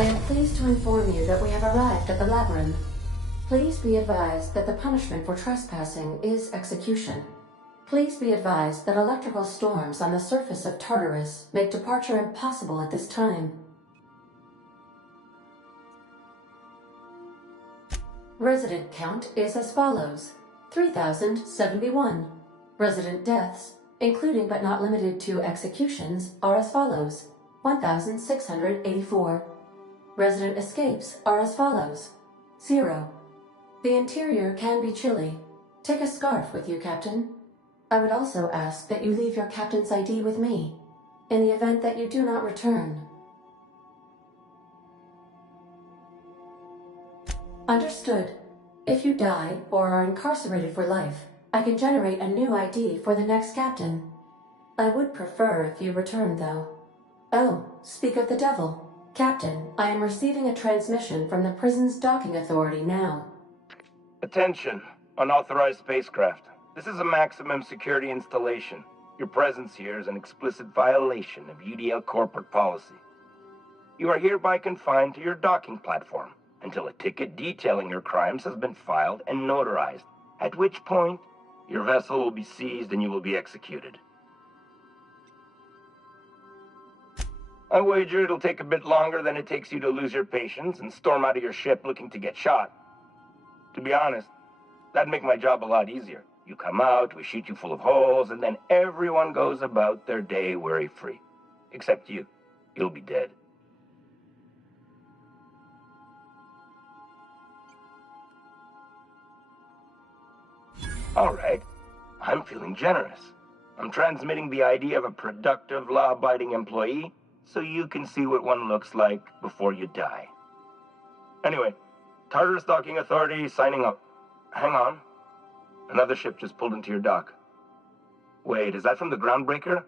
I am pleased to inform you that we have arrived at the labyrinth. Please be advised that the punishment for trespassing is execution. Please be advised that electrical storms on the surface of Tartarus make departure impossible at this time. Resident count is as follows: 3,071. Resident deaths, including but not limited to executions, are as follows: 1,684. Resident escapes are as follows: 0. The interior can be chilly. Take a scarf with you, Captain. I would also ask that you leave your captain's ID with me, in the event that you do not return. Understood. If you die or are incarcerated for life, I can generate a new ID for the next captain. I would prefer if you return, though. Oh, speak of the devil. Captain, I am receiving a transmission from the prison's docking authority now. Attention, unauthorized spacecraft. This is a maximum security installation. Your presence here is an explicit violation of UDL corporate policy. You are hereby confined to your docking platform until a ticket detailing your crimes has been filed and notarized, at which point your vessel will be seized and you will be executed. I wager it'll take a bit longer than it takes you to lose your patience and storm out of your ship looking to get shot. To be honest, that'd make my job a lot easier. You come out, we shoot you full of holes, and then everyone goes about their day worry-free. Except you. You'll be dead. All right. I'm feeling generous. I'm transmitting the ID of a productive, law-abiding employee so you can see what one looks like before you die. Anyway, Tartarus Docking Authority signing up. Hang on. Another ship just pulled into your dock. Wait, is that from the Groundbreaker?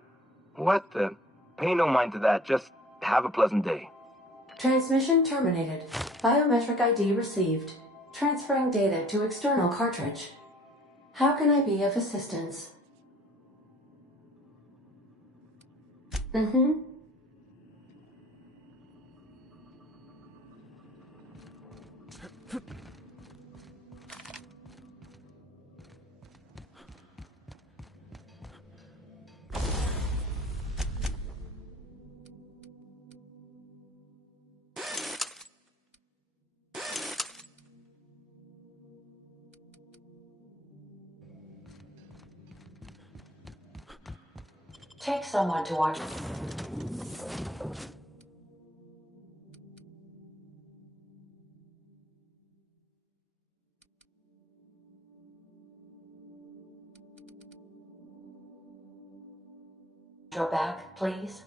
What the? Pay no mind to that. Just have a pleasant day. Transmission terminated. Biometric ID received. Transferring data to external cartridge. How can I be of assistance? Take someone to watch. Your back, please.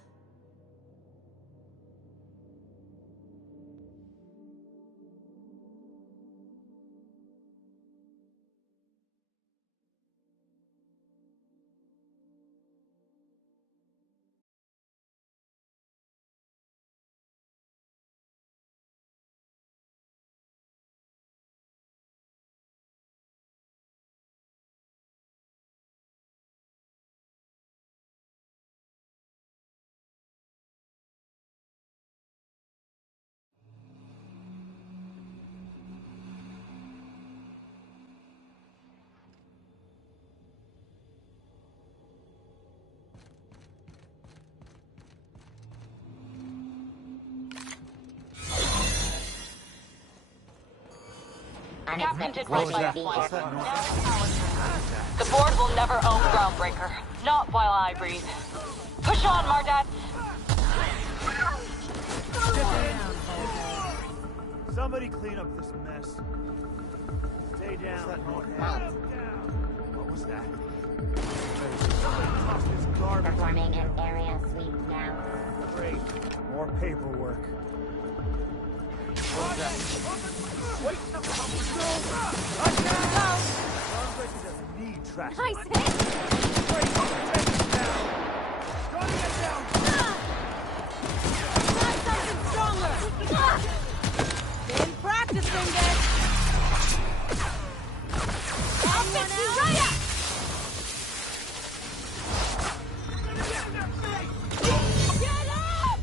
Captain did right by us once. The board will never own Groundbreaker. Not while I breathe. Push on, Mardat! Somebody clean up this mess. Stay down. What was that? Somebody toss this garbage. Performing an area sweep now. Great. More paperwork. What's that? Wait! Groundbreaker doesn't need trash. Nice hit! Great! Take it down! Gunning it down! Try something stronger! Been practicing this! I'll fix you right up! Get up!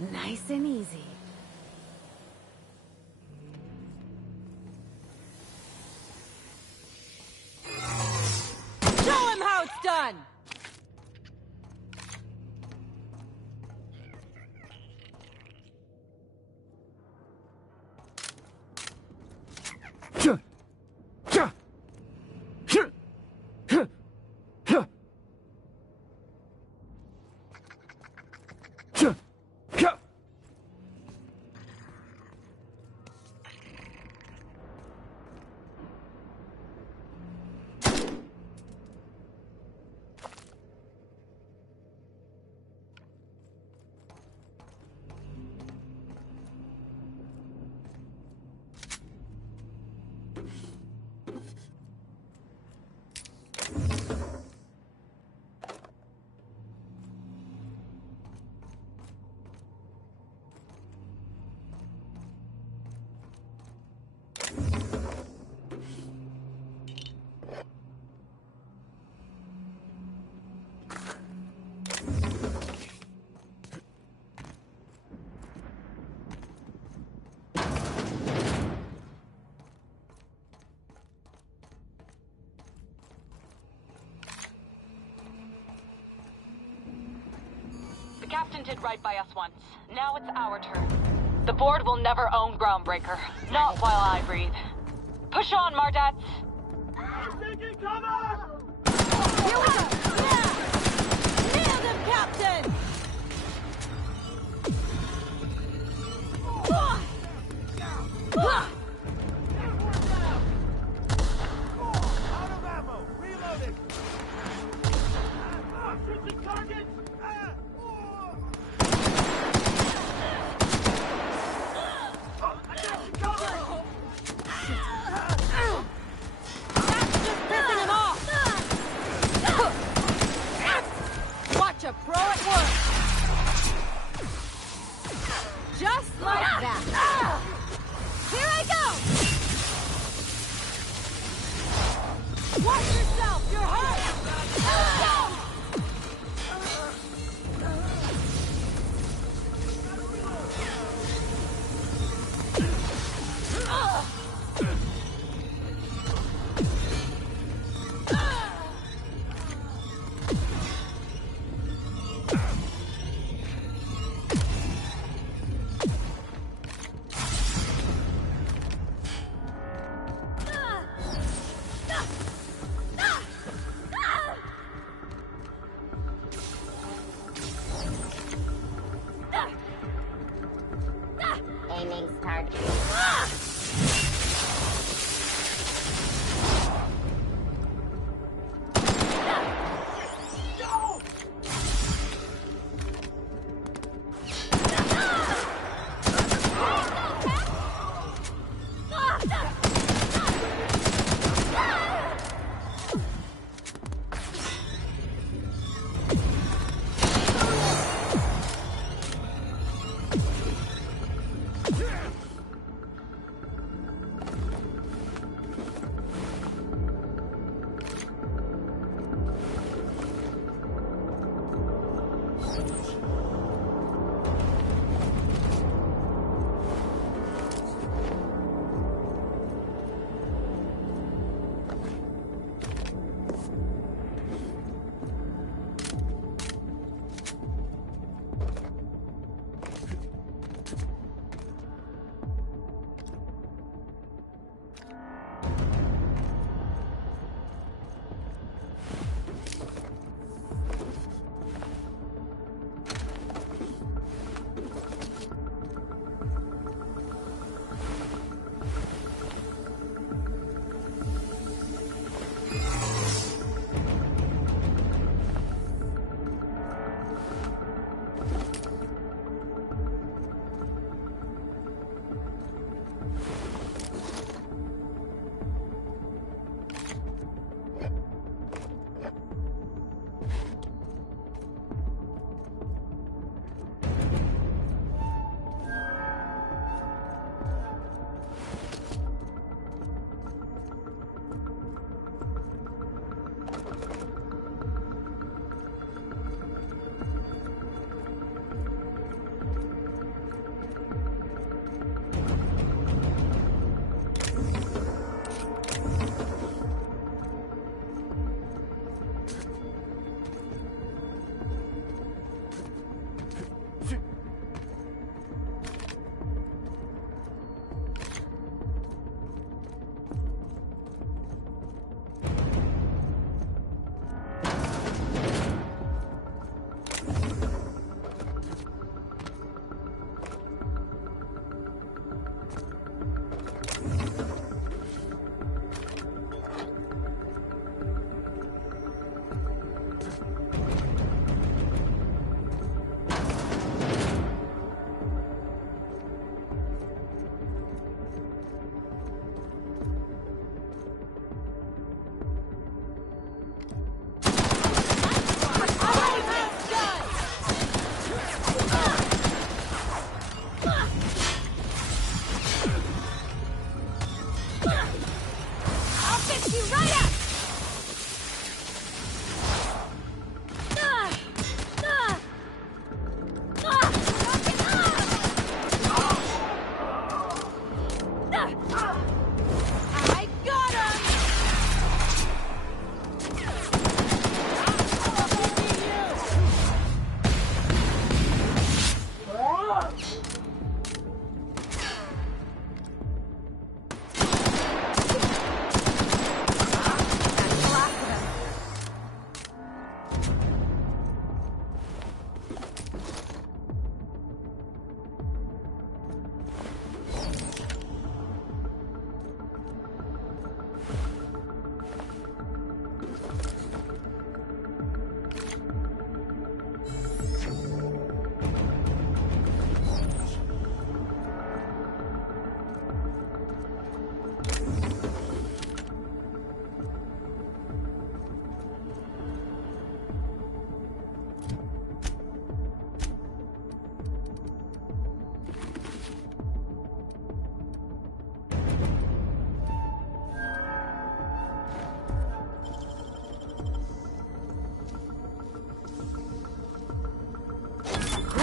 Nice and easy. Show him how it's done! The captain did right by us once. Now it's our turn. The board will never own Groundbreaker. Not while I breathe. Push on, Mardets! Taking cover! Here we go! Yeah! Nailed him, Captain! Out of ammo! Reloading! Switching targets! I got you covered! That's just pissing him off! Watch a pro at work! Just like that! Here I go! Watch yourself! You're hurt! Aiming target.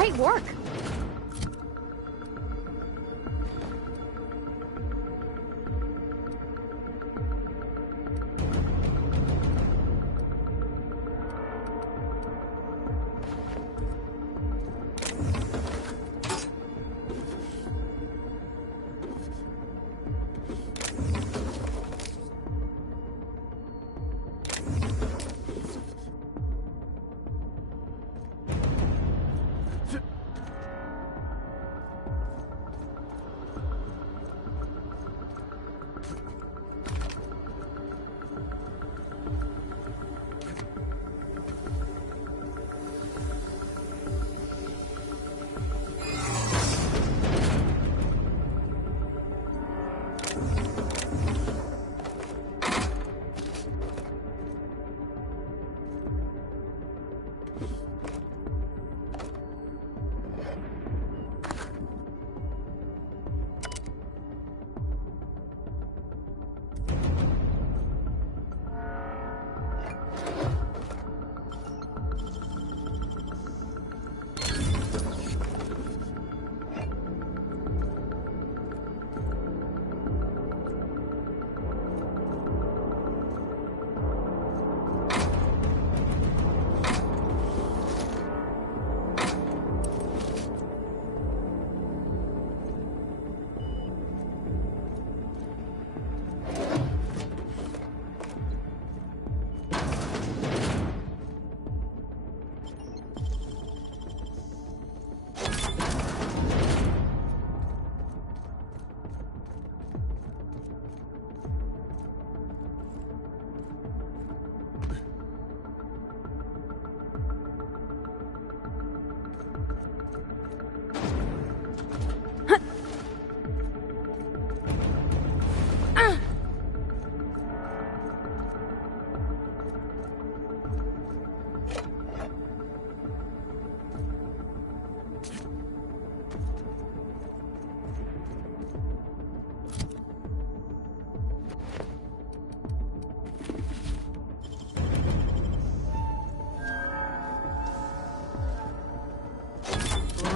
Great work!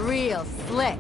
Real slick.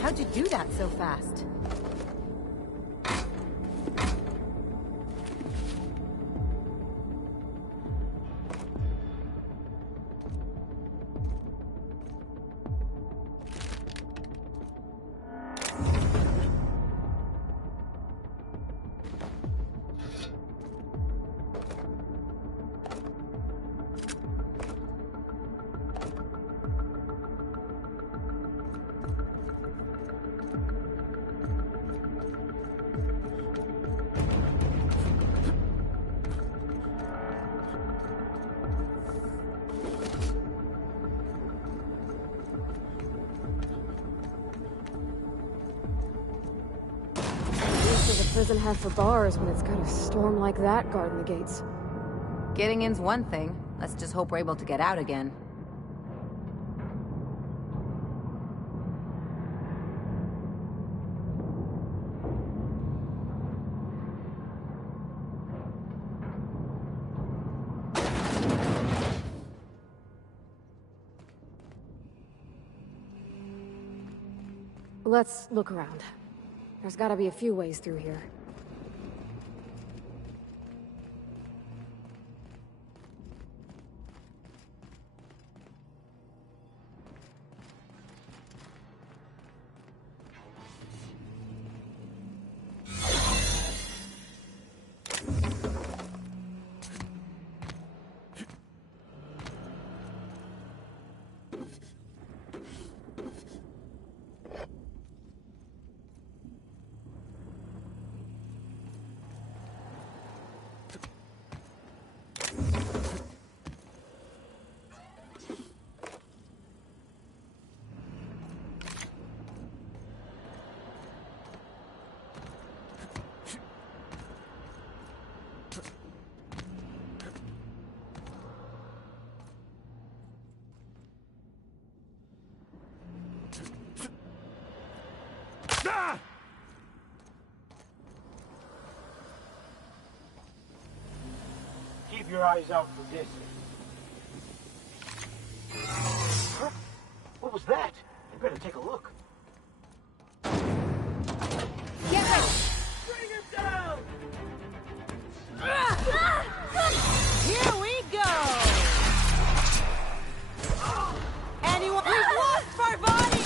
How'd you do that so fast? The prison have for bars when it's got a storm like that guarding the gates. Getting in's one thing. Let's just hope we're able to get out again. Let's look around. There's gotta be a few ways through here. Keep your eyes out for this. Huh? What was that? I better take a look. Get ready! Bring him down! Here we go! Anyone? We've lost our body!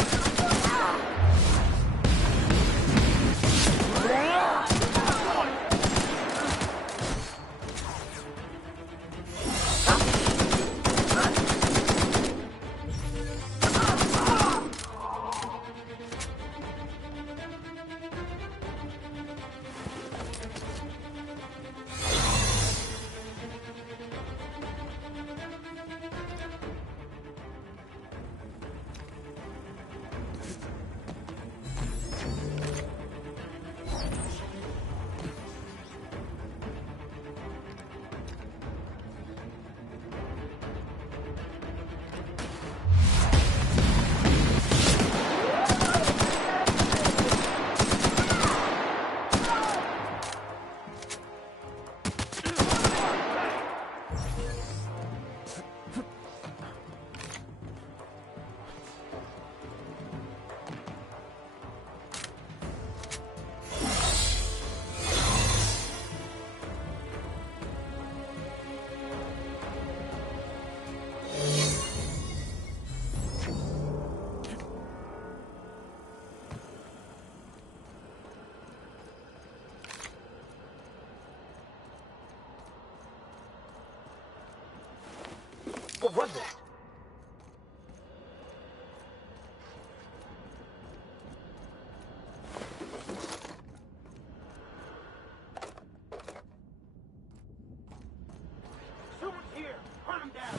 What was that? Someone's here! Hunt him down!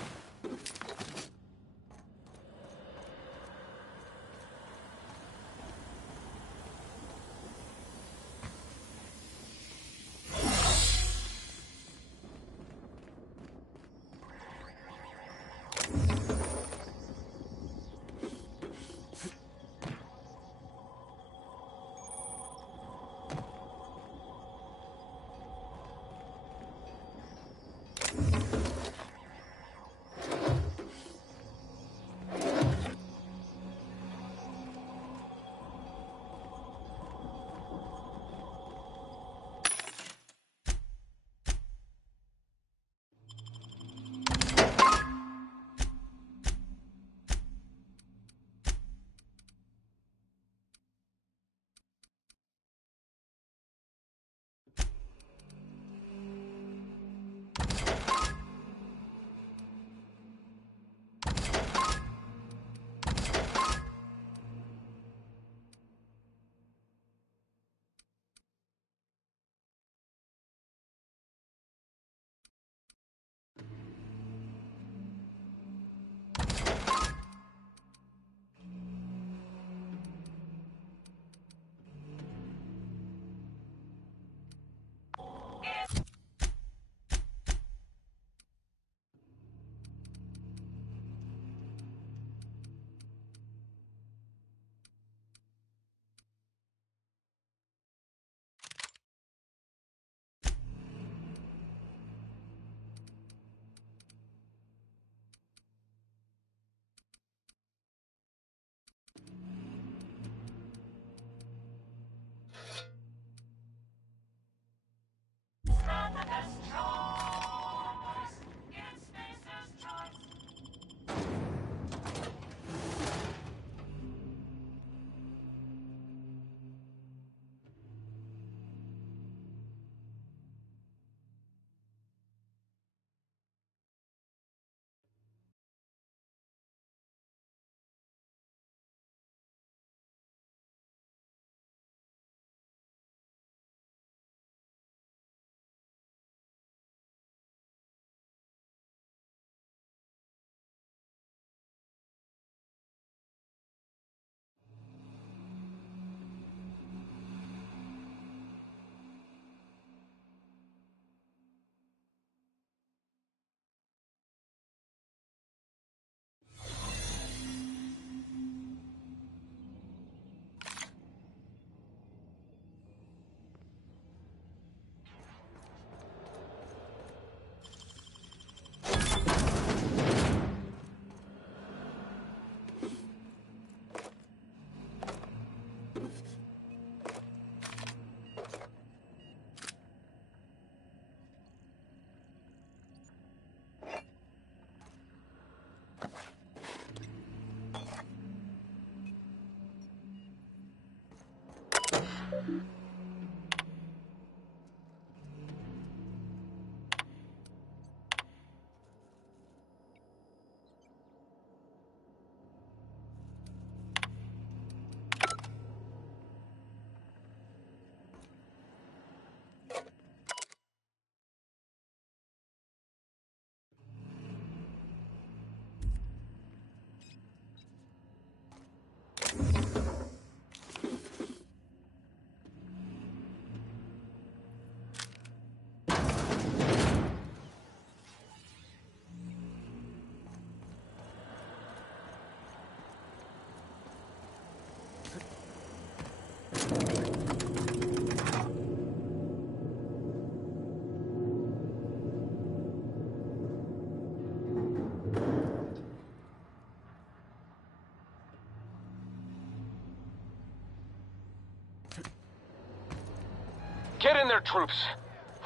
Get in there, troops.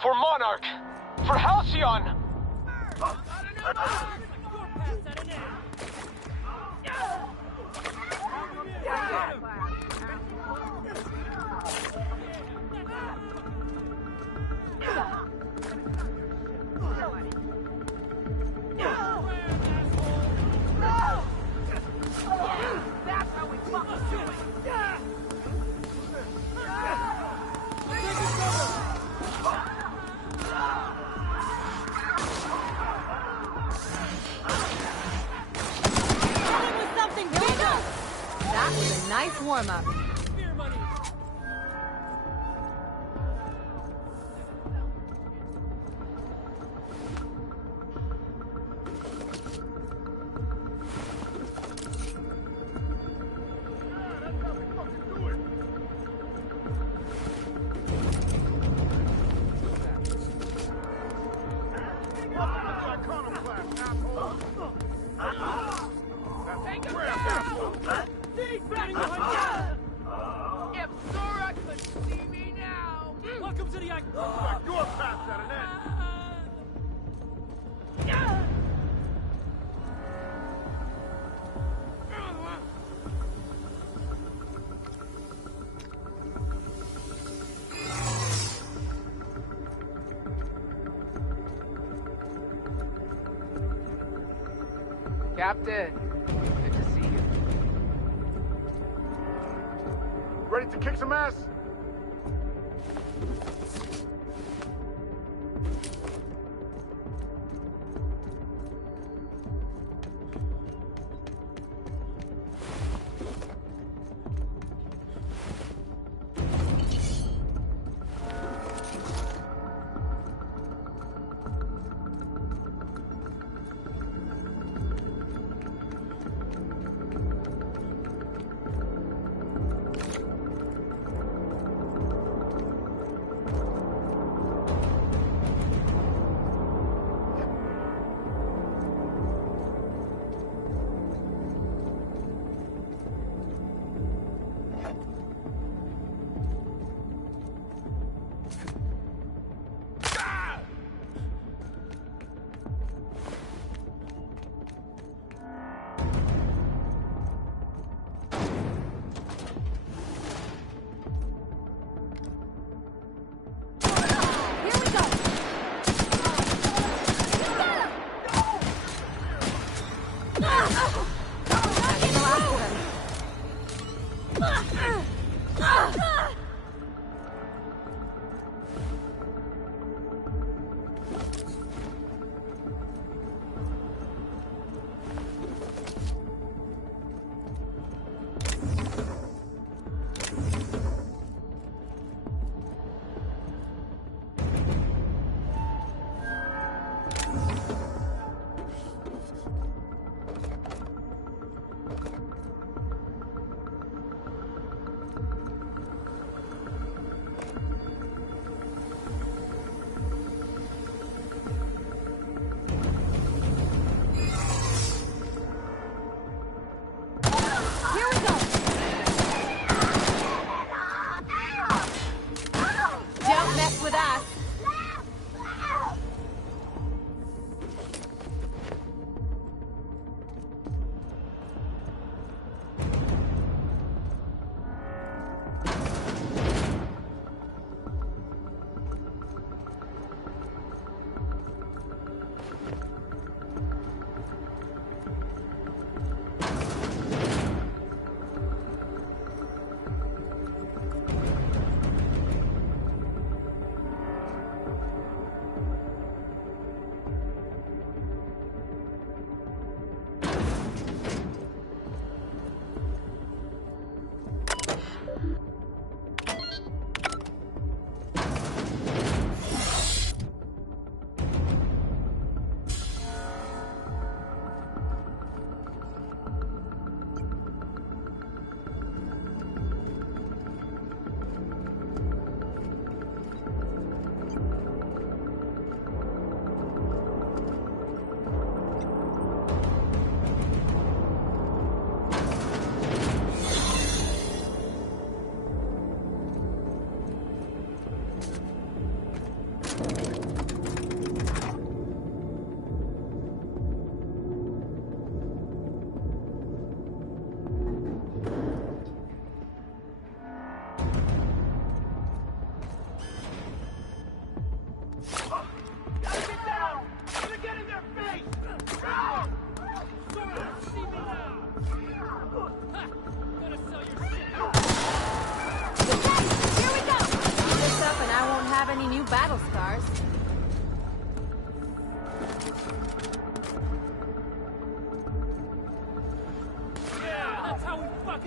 For Monarch. For Halcyon. Something bigger! That was a nice warm-up. If Sora could see me now! Welcome to the act. You're past that Captain, good to see you. Ready to kick some ass?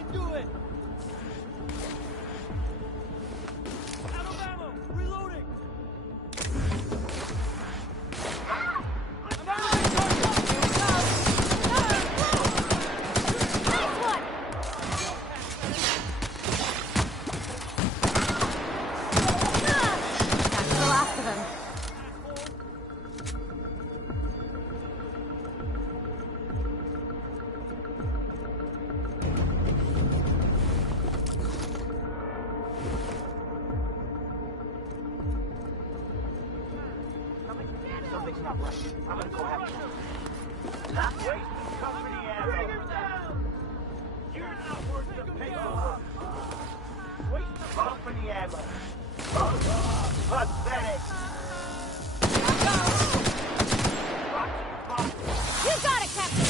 can do it! Out of ammo! Reloading! I'm out of Nice one! That's the last of them. Something's not right. I'm gonna go have a Stop wasting company ammo. Bring him down! You're not worth the paperwork. Waste company ammo. Pathetic. You got it, Captain!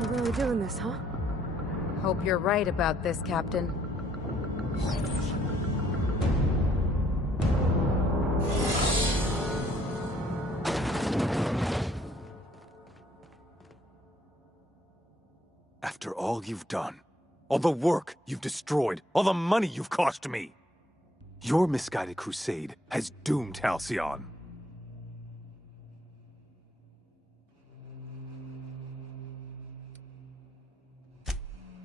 We're really doing this, huh? Hope you're right about this, Captain. After all you've done, all the work you've destroyed, all the money you've cost me, your misguided crusade has doomed Halcyon.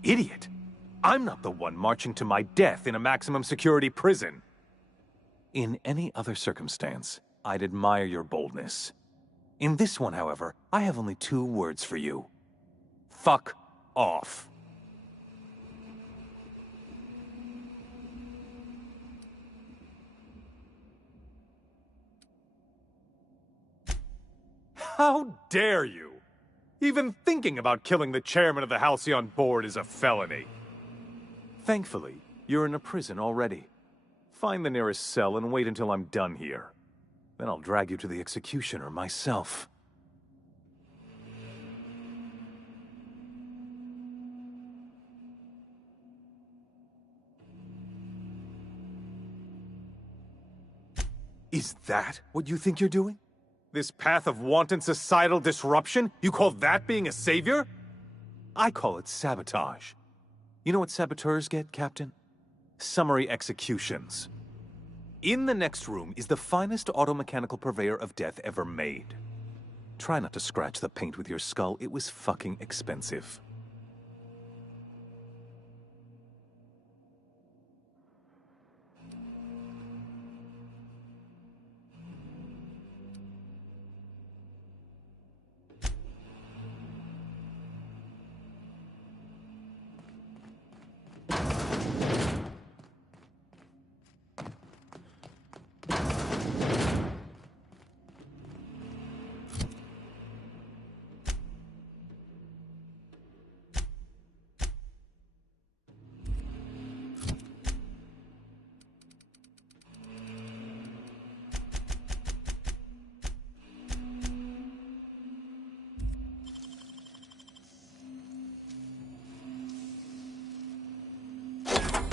Idiot! I'm not the one marching to my death in a maximum security prison. In any other circumstance, I'd admire your boldness. In this one, however, I have only 2 words for you. Fuck off. How dare you? Even thinking about killing the chairman of the Halcyon board is a felony. Thankfully, you're in a prison already. Find the nearest cell and wait until I'm done here. Then I'll drag you to the executioner myself. Is that what you think you're doing? This path of wanton societal disruption? You call that being a savior? I call it sabotage. You know what saboteurs get, Captain? Summary executions. In the next room is the finest automechanical purveyor of death ever made. Try not to scratch the paint with your skull. It was fucking expensive.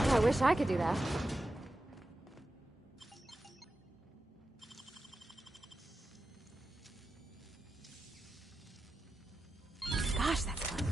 I wish I could do that. Gosh, that's fun.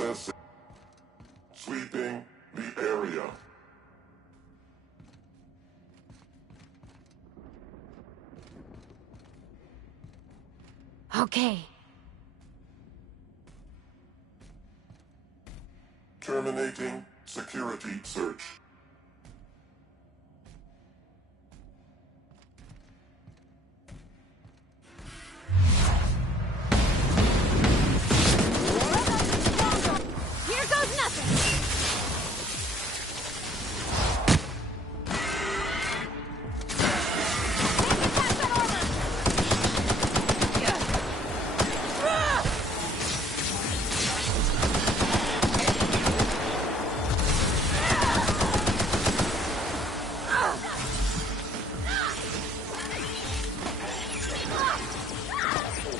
Processing. Sweeping the area. Okay. Terminating security search. Here goes nothing!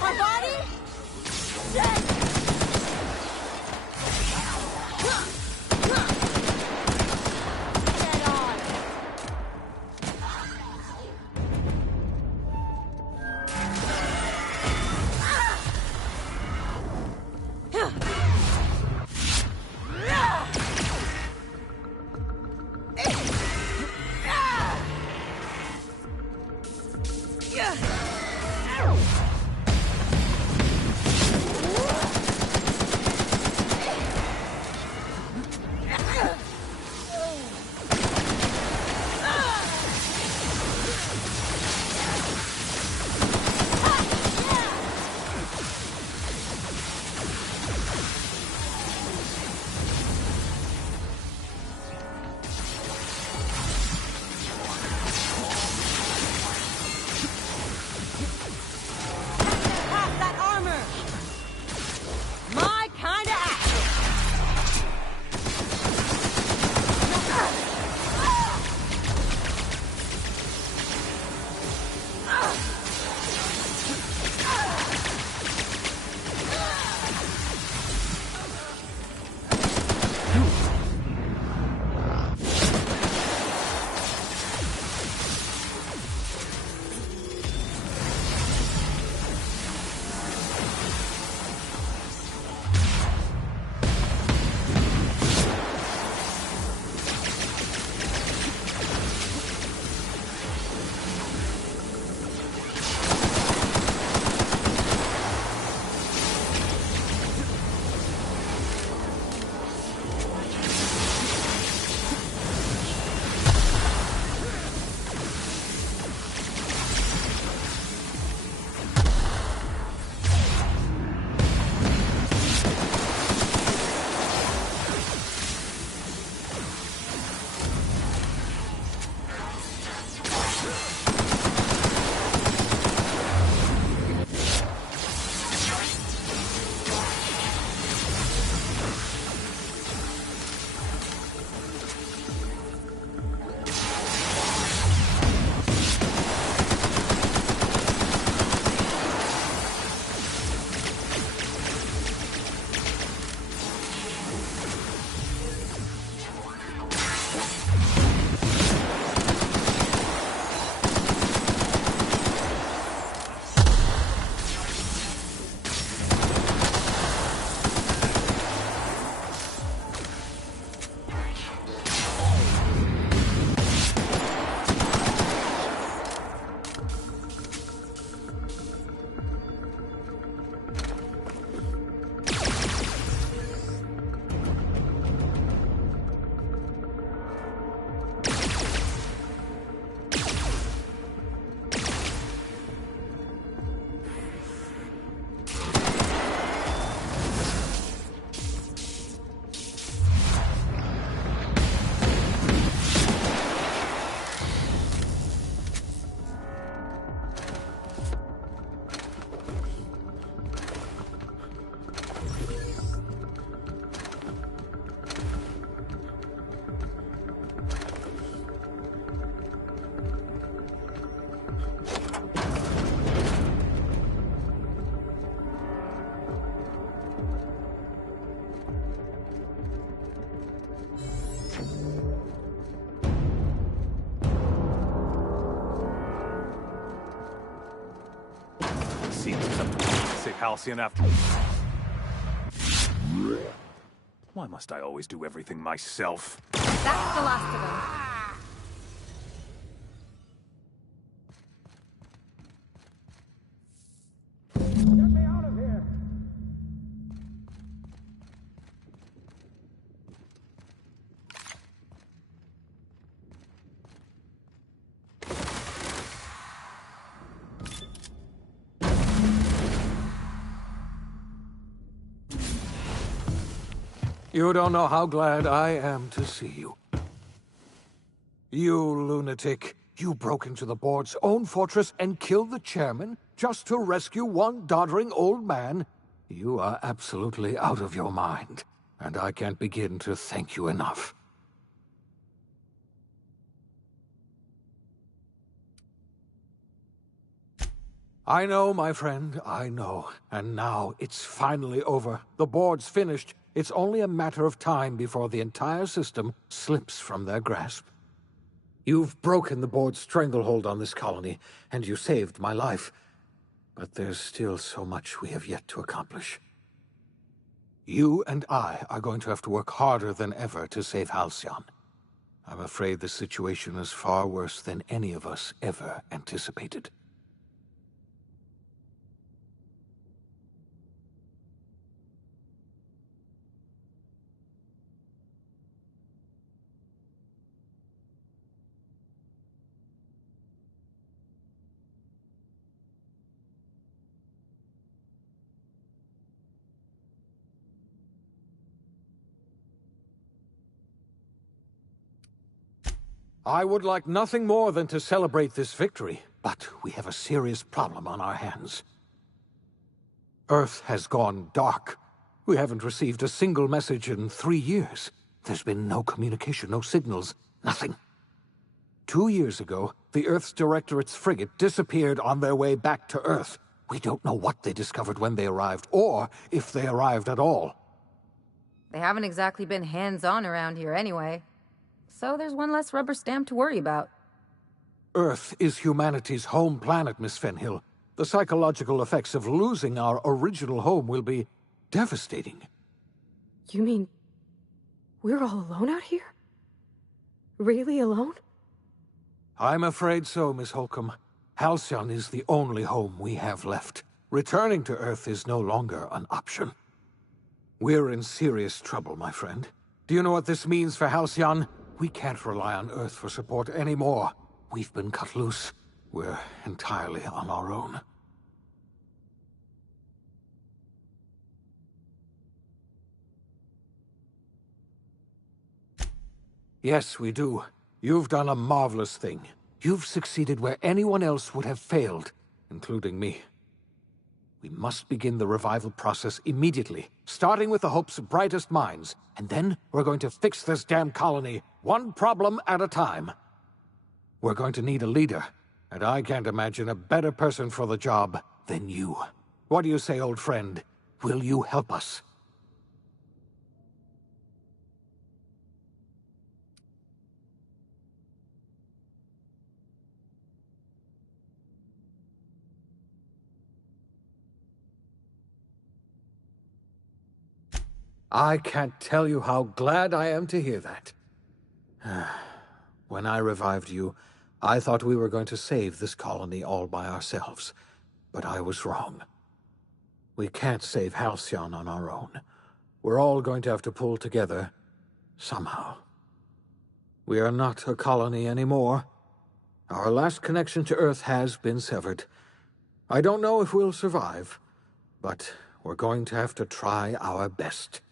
Our body? Dead! Dead on! Past that armor! My kinda action! Seems something. Say Halcyon after. Why must I always do everything myself? That's the last of them. Get me out of here! You don't know how glad I am to see you. You lunatic. You broke into the board's own fortress and killed the chairman just to rescue one doddering old man? You are absolutely out of your mind, and I can't begin to thank you enough. I know, my friend, I know. And now it's finally over. The board's finished. It's only a matter of time before the entire system slips from their grasp. You've broken the board's stranglehold on this colony, and you saved my life. But there's still so much we have yet to accomplish. You and I are going to have to work harder than ever to save Halcyon. I'm afraid the situation is far worse than any of us ever anticipated. I would like nothing more than to celebrate this victory, but we have a serious problem on our hands. Earth has gone dark. We haven't received a single message in 3 years. There's been no communication, no signals, nothing. 2 years ago, the Earth's Directorate's frigate disappeared on their way back to Earth. We don't know what they discovered when they arrived, or if they arrived at all. They haven't exactly been hands-on around here anyway. So there's one less rubber stamp to worry about. Earth is humanity's home planet, Miss Fenhill. The psychological effects of losing our original home will be devastating. You mean we're all alone out here? Really alone? I'm afraid so, Miss Holcomb. Halcyon is the only home we have left. Returning to Earth is no longer an option. We're in serious trouble, my friend. Do you know what this means for Halcyon? We can't rely on Earth for support anymore. We've been cut loose. We're entirely on our own. Yes, we do. You've done a marvelous thing. You've succeeded where anyone else would have failed, including me. We must begin the revival process immediately, starting with the Hope's brightest minds, and then we're going to fix this damn colony, one problem at a time. We're going to need a leader, and I can't imagine a better person for the job than you. What do you say, old friend? Will you help us? I can't tell you how glad I am to hear that. When I revived you, I thought we were going to save this colony all by ourselves, but I was wrong. We can't save Halcyon on our own. We're all going to have to pull together, somehow. We are not a colony anymore. Our last connection to Earth has been severed. I don't know if we'll survive, but we're going to have to try our best.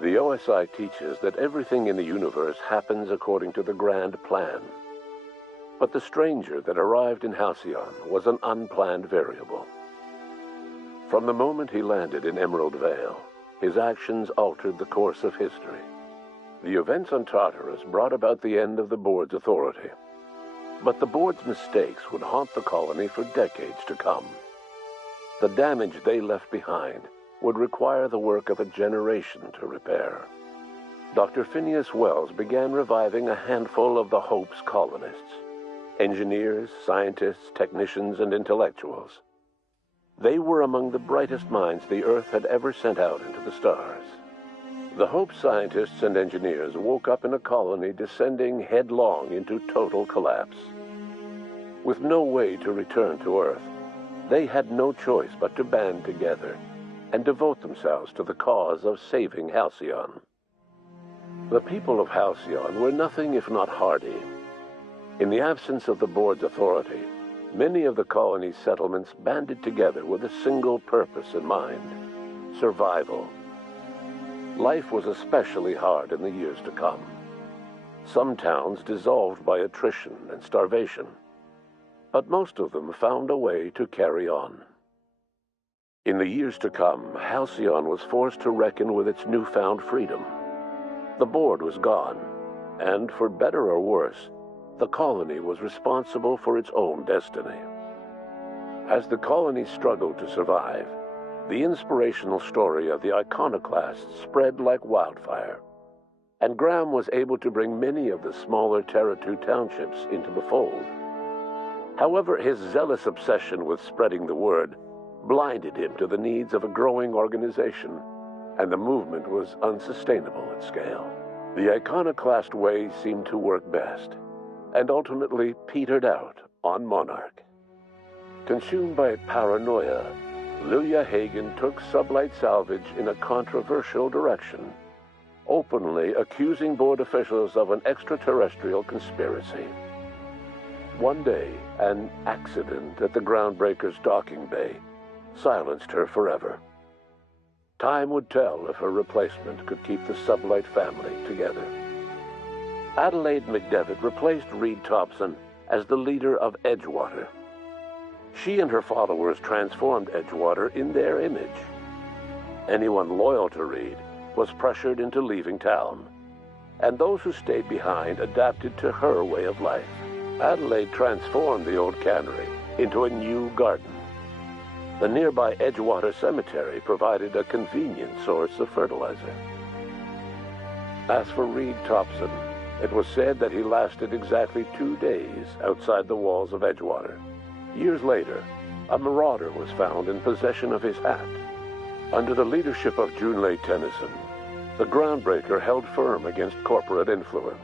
The OSI teaches that everything in the universe happens according to the grand plan. But the stranger that arrived in Halcyon was an unplanned variable. From the moment he landed in Emerald Vale, his actions altered the course of history. The events on Tartarus brought about the end of the board's authority. But the board's mistakes would haunt the colony for decades to come. The damage they left behind would require the work of a generation to repair. Dr. Phineas Wells began reviving a handful of the Hope's colonists: engineers, scientists, technicians, and intellectuals. They were among the brightest minds the Earth had ever sent out into the stars. The Hope scientists and engineers woke up in a colony descending headlong into total collapse. With no way to return to Earth, they had no choice but to band together and devote themselves to the cause of saving Halcyon. The people of Halcyon were nothing if not hardy. In the absence of the board's authority, many of the colony's settlements banded together with a single purpose in mind: survival. Life was especially hard in the years to come. Some towns dissolved by attrition and starvation, but most of them found a way to carry on. In the years to come, Halcyon was forced to reckon with its newfound freedom. The board was gone, and for better or worse, the colony was responsible for its own destiny. As the colony struggled to survive, the inspirational story of the Iconoclasts spread like wildfire, and Graham was able to bring many of the smaller Terra-2 townships into the fold. However, his zealous obsession with spreading the word blinded him to the needs of a growing organization, and the movement was unsustainable at scale. The Iconoclast way seemed to work best, and ultimately petered out on Monarch. Consumed by paranoia, Lilia Hagen took Sublight Salvage in a controversial direction, openly accusing board officials of an extraterrestrial conspiracy. One day, an accident at the Groundbreaker's docking bay silenced her forever. Time would tell if her replacement could keep the Sublight family together. Adelaide McDevitt replaced Reed Thompson as the leader of Edgewater. She and her followers transformed Edgewater in their image. Anyone loyal to Reed was pressured into leaving town, and those who stayed behind adapted to her way of life. Adelaide transformed the old cannery into a new garden. The nearby Edgewater Cemetery provided a convenient source of fertilizer. As for Reed Thompson, it was said that he lasted exactly 2 days outside the walls of Edgewater. Years later, a marauder was found in possession of his hat. Under the leadership of Junlei Tennyson, the Groundbreaker held firm against corporate influence.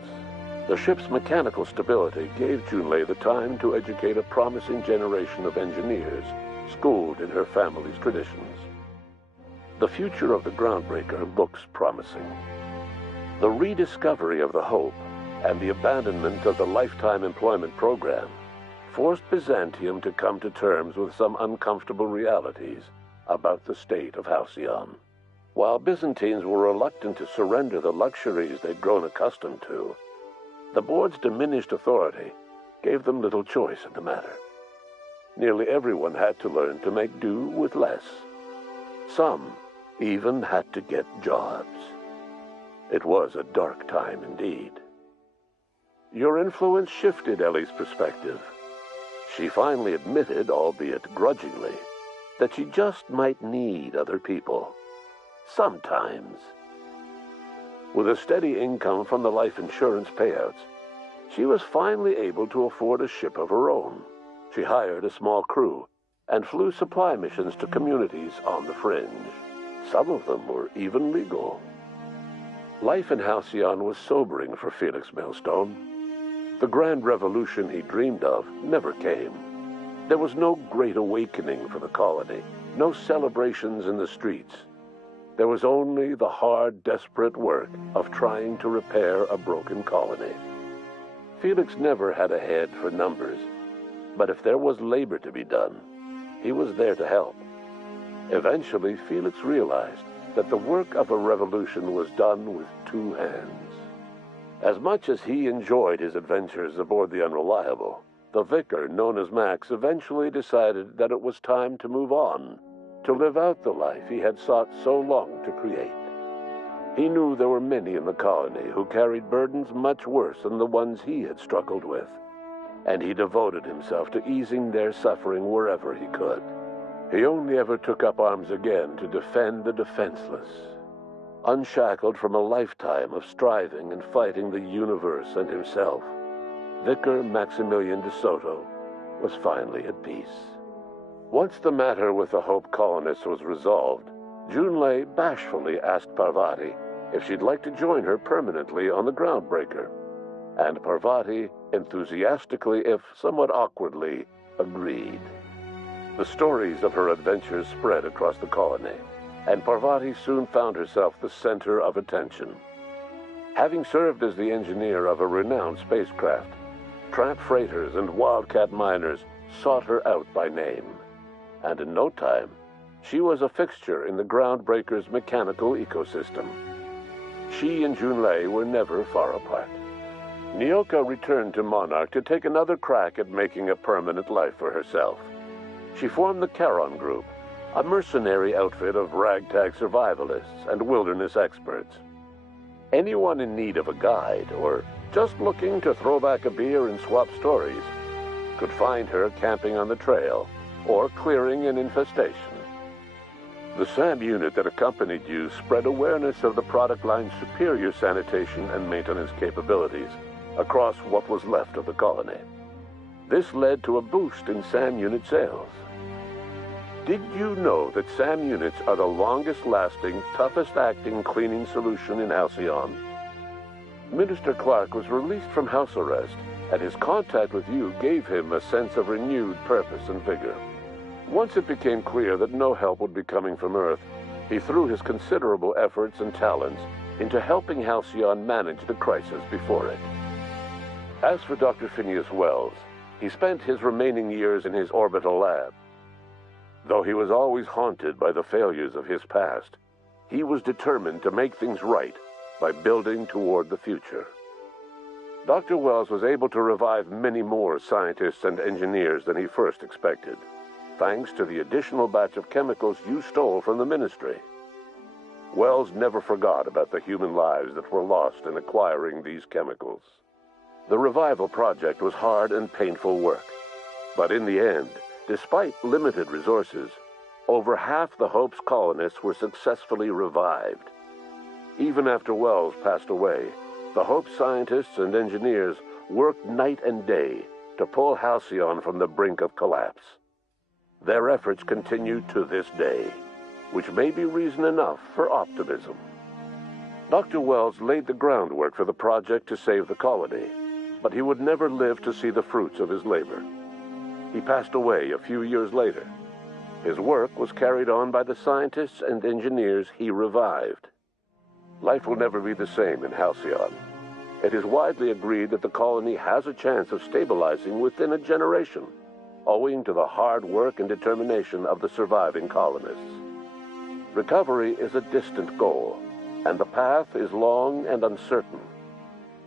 The ship's mechanical stability gave Junlei the time to educate a promising generation of engineers schooled in her family's traditions. The future of the Groundbreaker looks promising. The rediscovery of the Hope and the abandonment of the lifetime employment program forced Byzantium to come to terms with some uncomfortable realities about the state of Halcyon. While Byzantines were reluctant to surrender the luxuries they'd grown accustomed to, the board's diminished authority gave them little choice in the matter. Nearly everyone had to learn to make do with less. Some even had to get jobs. It was a dark time indeed. Your influence shifted Ellie's perspective. She finally admitted, albeit grudgingly, that she just might need other people. Sometimes. With a steady income from the life insurance payouts, she was finally able to afford a ship of her own. She hired a small crew and flew supply missions to communities on the fringe. Some of them were even legal. Life in Halcyon was sobering for Felix Millstone. The grand revolution he dreamed of never came. There was no great awakening for the colony, no celebrations in the streets. There was only the hard, desperate work of trying to repair a broken colony. Felix never had a head for numbers, but if there was labor to be done, he was there to help. Eventually, Felix realized that the work of a revolution was done with 2 hands. As much as he enjoyed his adventures aboard the Unreliable, the vicar, known as Max, eventually decided that it was time to move on, to live out the life he had sought so long to create. He knew there were many in the colony who carried burdens much worse than the ones he had struggled with, and he devoted himself to easing their suffering wherever he could. He only ever took up arms again to defend the defenseless. Unshackled from a lifetime of striving and fighting the universe and himself, Vicar Maximilian de Soto was finally at peace. Once the matter with the Hope colonists was resolved, Junlei bashfully asked Parvati if she'd like to join her permanently on the Groundbreaker, and Parvati enthusiastically, if somewhat awkwardly, agreed. The stories of her adventures spread across the colony, and Parvati soon found herself the center of attention. Having served as the engineer of a renowned spacecraft, tramp freighters and wildcat miners sought her out by name, and in no time, she was a fixture in the Groundbreaker's mechanical ecosystem. She and Junlei were never far apart. Nyoka returned to Monarch to take another crack at making a permanent life for herself. She formed the Charon Group, a mercenary outfit of ragtag survivalists and wilderness experts. Anyone in need of a guide or just looking to throw back a beer and swap stories could find her camping on the trail or clearing an infestation. The SAM unit that accompanied you spread awareness of the product line's superior sanitation and maintenance capabilities across what was left of the colony. This led to a boost in SAM unit sales. Did you know that SAM units are the longest-lasting, toughest-acting cleaning solution in Halcyon? Minister Clark was released from house arrest, and his contact with you gave him a sense of renewed purpose and vigor. Once it became clear that no help would be coming from Earth, he threw his considerable efforts and talents into helping Halcyon manage the crisis before it. As for Dr. Phineas Wells, he spent his remaining years in his orbital lab. Though he was always haunted by the failures of his past, he was determined to make things right by building toward the future. Dr. Wells was able to revive many more scientists and engineers than he first expected, thanks to the additional batch of chemicals you stole from the Ministry. Wells never forgot about the human lives that were lost in acquiring these chemicals. The revival project was hard and painful work, but in the end, despite limited resources, over half the Hope's colonists were successfully revived. Even after Wells passed away, the Hope scientists and engineers worked night and day to pull Halcyon from the brink of collapse. Their efforts continue to this day, which may be reason enough for optimism. Dr. Wells laid the groundwork for the project to save the colony, but he would never live to see the fruits of his labor. He passed away a few years later. His work was carried on by the scientists and engineers he revived. Life will never be the same in Halcyon. It is widely agreed that the colony has a chance of stabilizing within a generation, owing to the hard work and determination of the surviving colonists. Recovery is a distant goal, and the path is long and uncertain.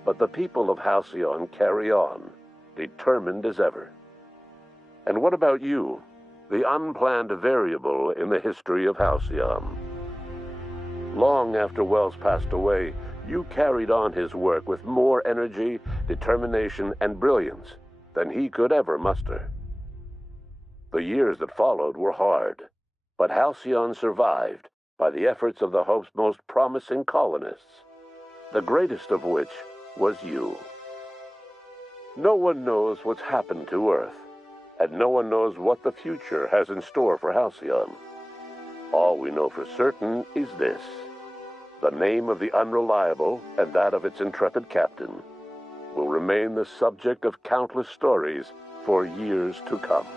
But the people of Halcyon carry on, determined as ever. And what about you, the unplanned variable in the history of Halcyon? Long after Wells passed away, you carried on his work with more energy, determination, and brilliance than he could ever muster. The years that followed were hard, but Halcyon survived by the efforts of the Hope's most promising colonists, the greatest of which was you. No one knows what's happened to Earth, and no one knows what the future has in store for Halcyon. All we know for certain is this: the name of the Unreliable and that of its intrepid captain will remain the subject of countless stories for years to come.